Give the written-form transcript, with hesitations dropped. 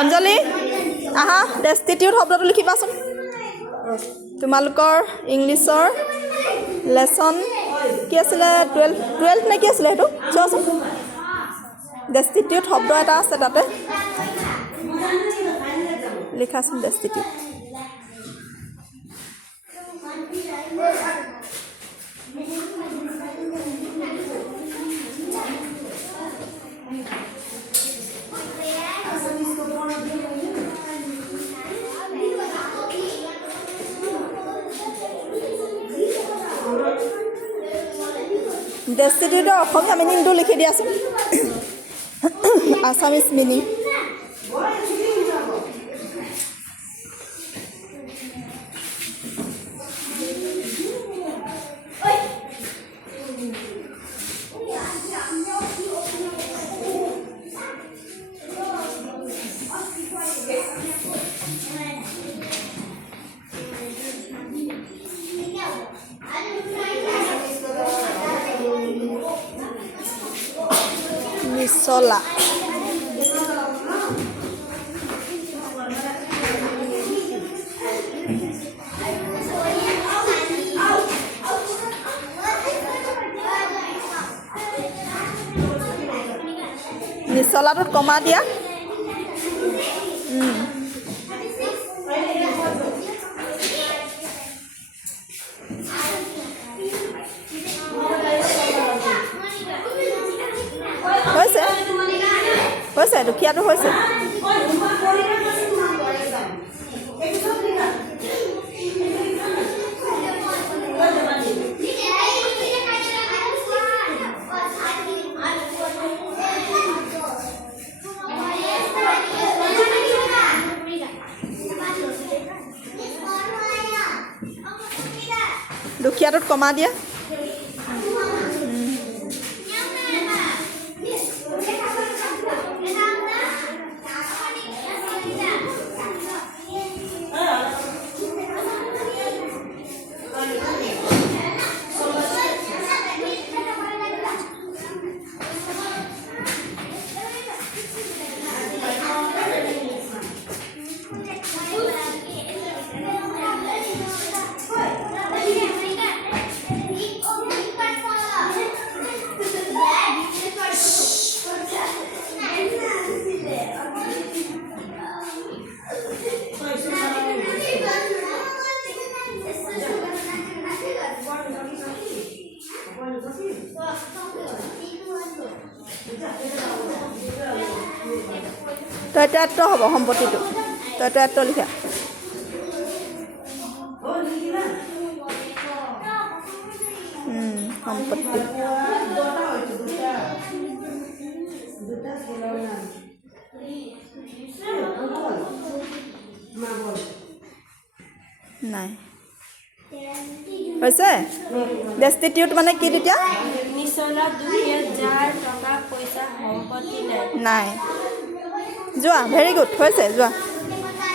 অঞ্জলি আহা ডেষ্টিটিউট শব্দটো লিখিবাচোন তোমালোকৰ ইংলিছৰ লেসন কি আছিলে 12 নে কি আছিলে সেইটো চোৱাচোন ডেষ্টিটিউট শব্দ এটা আছে তাতে লিখাচোন ডেষ্টিটিউট ডেষ্টিটিউটৰ অসমীয়া মিনিংটো লিখি দিয়াচোন আছামিজ মিনিং মিছলা মিছলাটোত কমা দিয়া হৈছে দুখীয়াটো হৈছে দুখীয়াটোত কমা দিয়া তৈত্যাত্ব হ'ব সম্পত্তিটো তৈত্যাত্ব লিখা সম্পত্তি নাই হৈছে ডেষ্টিটিউট মানে কি তেতিয়া মিছলা দুখীয়া যাৰ টকা পইচা সম্পত্তি নাই নাই যোৱা ভেৰি গুড হৈছে যোৱা